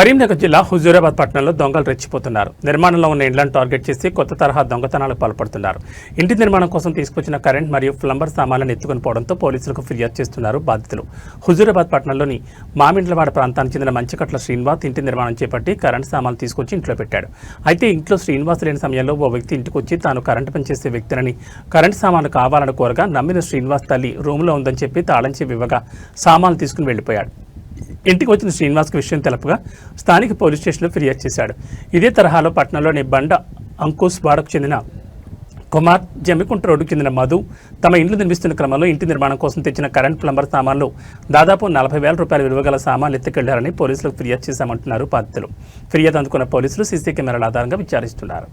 కరీంనగర్ జిల్లా హుజూరాబాద్ పట్టణంలో దొంగలు రెచ్చిపోతున్నారు. నిర్మాణంలో ఉన్న ఇండ్లను టార్గెట్ చేసి కొత్త తరహా దొంగతనాలకు పాల్పడుతున్నారు. ఇంటి నిర్మాణం కోసం తీసుకొచ్చిన కరెంట్ మరియు ప్లంబర్ సామాన్లను ఎత్తుకుని పోవడంతో పోలీసులకు ఫిర్యాదు చేస్తున్నారు బాధితులు. హుజూరాబాద్ పట్టణంలోని మామిండ్లవాడ ప్రాంతానికి చెందిన మంచికట్ల శ్రీనివాస్ ఇంటి నిర్మాణం చేపట్టి కరెంట్ సామాన్లు తీసుకొచ్చి ఇంట్లో పెట్టాడు. అయితే ఇంట్లో శ్రీనివాస్ లేని సమయంలో ఓ వ్యక్తి ఇంటికి వచ్చి తాను కరెంటు పనిచేసే వ్యక్తినని కరెంట్ సామాన్లు కావాలని కోరగా నమ్మిన శ్రీనివాస్ తల్లి రూమ్లో ఉందని చెప్పి తాళం చెవి ఇవ్వగా సామాన్లు తీసుకుని వెళ్లిపోయాడు. ఇంటికి వచ్చిన శ్రీనివాస్కి విషయం తెలుపగా స్థానిక పోలీస్ స్టేషన్లో ఫిర్యాదు చేశాడు. ఇదే తరహాలో పట్టణంలోని బండ అంకుశ్ వాడకు చెందిన కుమార్, జమ్మికుంట రోడ్డుకు చెందిన మధు తమ ఇండ్లు నిర్మిస్తున్న క్రమంలో ఇంటి నిర్మాణం కోసం తెచ్చిన కరెంట్ ప్లంబర్ సామాన్లు దాదాపు 40,000 రూపాయల విలువ గల సామాన్లు ఎత్తుకెళ్లారని పోలీసులకు ఫిర్యాదు చేశామంటున్నారు బాధితులు. ఫిర్యాదు అందుకున్న పోలీసులు సీసీ కెమెరాల ఆధారంగా విచారిస్తున్నారు.